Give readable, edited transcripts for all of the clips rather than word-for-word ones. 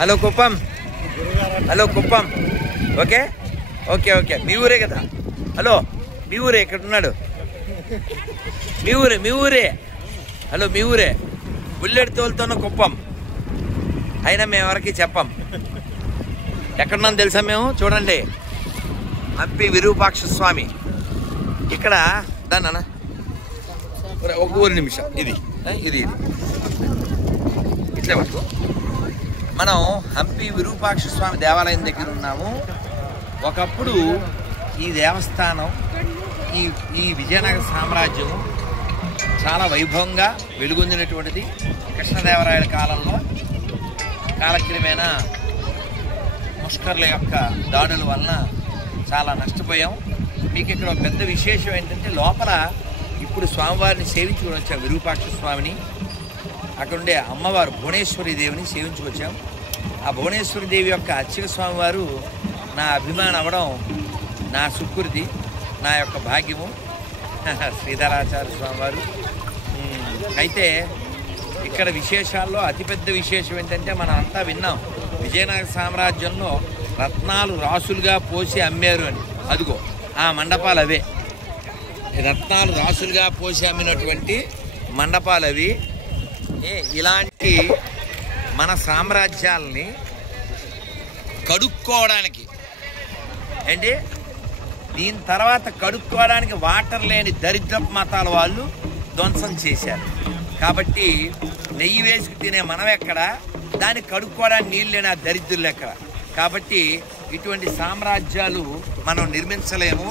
Hello Kuppam, hello Kuppam. Okay okay okay, మీ ఊరే కదా. హలో మీ ఊరే, ఇక్కడ ఉన్నాడు. మీ ఊరే. హలో మీ ఊరే. బుల్లెట్ తోలుతున్న కుప్పం. అయినా మేము ఎవరికి చెప్పం. ఎక్కడున్నాం తెలుసా మేము? చూడండి, హంపి విరూపాక్ష స్వామి. ఇక్కడ దాన్న ఒక ఊరి నిమిషం. ఇది ఇది ఇట్లా పట్టుకో. మనం హంపి విరూపాక్ష స్వామి దేవాలయం దగ్గర ఉన్నాము. ఒకప్పుడు ఈ దేవస్థానం, ఈ విజయనగర సామ్రాజ్యం చాలా వైభవంగా వెలుగొందినటువంటిది. కృష్ణదేవరాయల కాలంలో కాలక్రమేణా ముష్కర్ల యొక్క దాడుల వలన చాలా నష్టపోయాం. మీకు ఇక్కడ ఒక పెద్ద విశేషం ఏంటంటే, లోపల ఇప్పుడు స్వామివారిని సేవించుకొని వచ్చాం, విరూపాక్ష స్వామిని. అక్కడుండే అమ్మవారు భువనేశ్వరి దేవిని సేవించుకొచ్చాం. ఆ భువనేశ్వరి దేవి యొక్క అర్చక స్వామివారు నా అభిమానం అవ్వడం నా సుకృతి, నా యొక్క భాగ్యము. శ్రీధరాచార్య స్వామివారు. అయితే ఇక్కడ విశేషాల్లో అతిపెద్ద విశేషం ఏంటంటే, మనం అంతా విన్నాం, విజయనగర సామ్రాజ్యంలో రత్నాలు రాసులుగా పోసి అమ్మారు అని. అదిగో ఆ మండపాలు అవే. రత్నాలు రాసులుగా పోసి అమ్మినటువంటి మండపాలు అవి. ఇలాంటి మన సామ్రాజ్యాలని కడుక్కోవడానికి ఏంటి, దీని తర్వాత కడుక్కోవడానికి వాటర్ లేని దరిద్రపు మతాల వాళ్ళు ధ్వంసం చేశారు. కాబట్టి నెయ్యి వేసుకు తినే మనం ఎక్కడ, దాన్ని కడుక్కోవడానికి నీళ్ళు లేని ఆ దరిద్రులు ఎక్కడ. కాబట్టి ఇటువంటి సామ్రాజ్యాలు మనం నిర్మించలేము.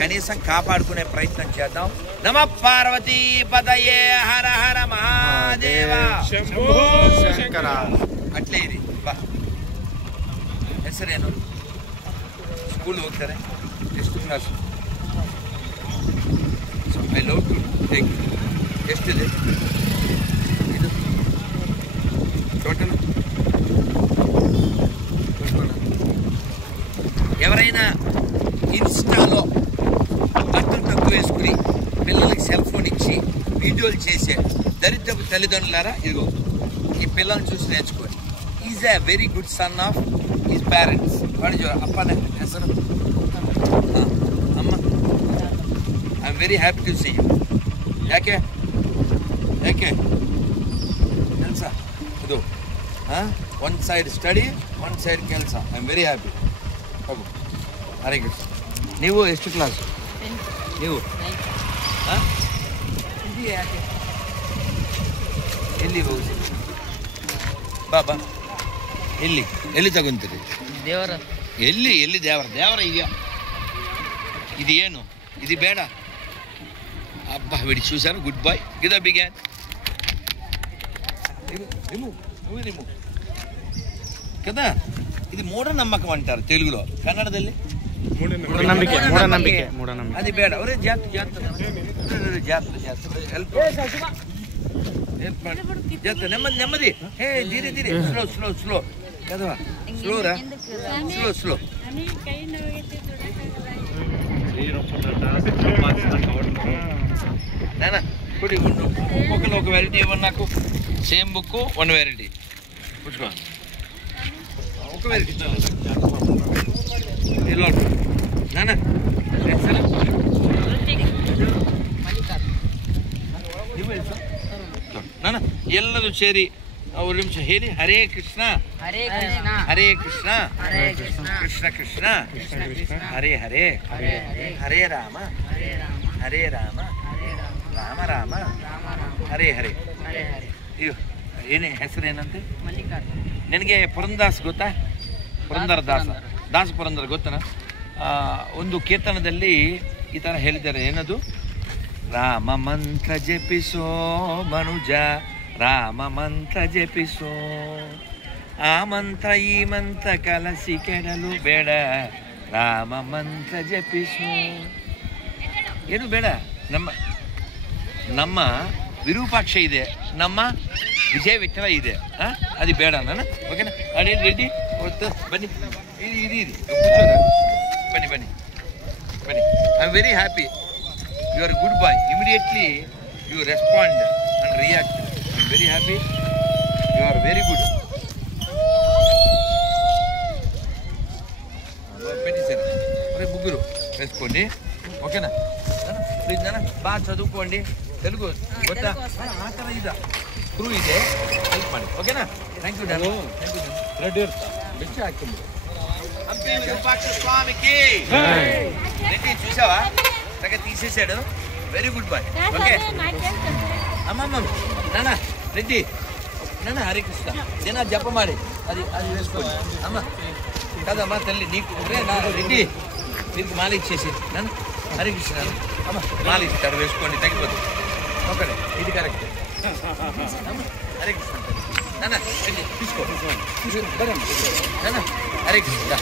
కనీసం కాపాడుకునే ప్రయత్నం చేద్దాం. నమ పార్వతీ పదయే హర హర మహాదేవ శంకర. అట్లే ఇది బా ಹೆಸರೇನು? ಸ್ಕೂಲ್ ಹೋಗ್ತಾರೆ, ಎಷ್ಟು class? I love to take. ಎಷ್ಟಿದೆ ಇದು ಟೋಟಲ್? ఎవరైనా ఇన్స్టాలో బట్టలు తక్కువ వేసుకుని పిల్లలకి సెల్ ఫోన్ ఇచ్చి వీడియోలు చేసే దరిద్రపు తల్లిదండ్రులారా, ఇదిగో ఈ పిల్లల్ని చూసి నేర్చుకోండి. Is a very good son of his parents. వాడి అప్పనే అసలు అమ్మ, I'm very happy to see you. యాకే యాకే తెలుసా? ఇదో one side study, one side ಕೆಲಸ. I'm very happy. Very good. ನೀವು ಎಷ್ಟು ಕ್ಲಾಸ್? ನೀವು ಎಲ್ಲಿ ಹೋಗಿ ಬಾಬಾ ಎಲ್ಲಿ ತಗೊಂತೀರಿ? ದೇವರ ಎಲ್ಲಿ ದೇವರ ಈಗ ఇది ಏನು, ఇది ಬೇಡ. అబ్బా వీడి చూశాను. Good boy. గిదా బిగ్యాన్ రిమూవ్ కదా. ఇది మూఢనమ్మకం అంటారు తెలుగులో, కన్నడದಲ್ಲಿ ಮೂಢನಂಬಿಕೆ. అది ಬೇಡ. ಅವರೇ ಜಾತ್ರೆ ನೆಮ್ಮದಿ. ಹೇ ಧೀರೆ ಸ್ಲೋ ಕದವಾ, ಸ್ಲೋರಾ, ಸ್ಲೋ. నానా కొడి ఒక్కొక్కరు ఒక వెరైటీ ఇవ్వండి నాకు. సేమ్ బుక్, వన్ వెరైటీ పుచ్చుకో. ఒక వెరైటీ ಇಲ್ಲ ನಾನ ನಾನ ಎಲ್ಲರೂ ಸೇರಿ ಒಂದು ನಿಮಿಷ ಹೇಳಿ. ಹರೇ ಕೃಷ್ಣ ಹರೇ ಕೃಷ್ಣ ಕೃಷ್ಣ ಕೃಷ್ಣ ಹರೇ ಹರೇ ಹರೇ ರಾಮ ರಾಮ ರಾಮ ಹರೇ ಹರೇ. ಅಯ್ಯೋ ಏನೇ ಹೆಸರೇನಂತೆ? ನಿನಗೆ ಪುರಂದಾಸ್ ಗೊತ್ತಾ? ಪುರಂದರ ದಾಸ ಪುರಂದರ ಗೊತ್ತನ? ಒಂದು ಕೀರ್ತನದಲ್ಲಿ ಈ ಥರ ಹೇಳಿದ್ದಾರೆ. ಏನದು? ರಾಮ ಮಂತ್ರ ಜಪಿಸೋ ಮನುಜ, ರಾಮ ಮಂತ್ರ ಜಪಿಸೋ, ಆ ಮಂತ್ರ ಈ ಮಂತ್ರ ಕಲಸಿ ಕೆಡಲು ಬೇಡ, ರಾಮ ಮಂತ್ರ ಜಪಿಸೋ. ಏನು ಬೇಡ. ನಮ್ಮ ವಿರೂಪಾಕ್ಷ ಇದೆ, ನಮ್ಮ ವಿಜಯ ವಿಠಲ ಇದೆ, ಅದು ಬೇಡ ನಾನು. ಓಕೆನಾ? ಅಡಿ ರೆಡಿ ಹೊತ್ತು ಬನ್ನಿ. ఇది కూర్చోరా. Bunny I'm very happy. You are good boy. Immediately you respond and react. I'm very happy. You are very good. వేసుకోండి. ఓకేనా ప్లీజ్ నాన్న బాగా చదువుకోండి. తెలుగు ಗೊತ್ತಾ ಆ ಥರ ಇದೆ ಸ್ಕ್ರೂ ಇದೆ ಹೆಲ್ಪ್ ಮಾಡಿ. ఓకేనా థ్యాంక్ యూ డాడీ. రెడీ బిచ్చి ಹಾಕ್ತೀನಿ. హంపి విరూపాక్ష స్వామికి రెడ్డి చూసావా చక్కగా తీసేసాడు. Very good boy. ఓకే అమ్మమ్మ నాన్న రెడ్డి నాన్న హరే కృష్ణ జనా జప ಮಾಡಿ అది అది వేసుకోండి అమ్మ కదమ్మా తల్లి నీకు నా రెడ్డి మీకు మాల ఇచ్చేసి నాన్న హరే కృష్ణ అమ్మ మాల ఇస్తారు వేసుకోండి తగ్గిపోతుంది. ఓకే ఇది కరెక్ట్. హరే కృష్ణ నాన్న రెడ్డి తీసుకో నాన్న హరే కృష్ణ.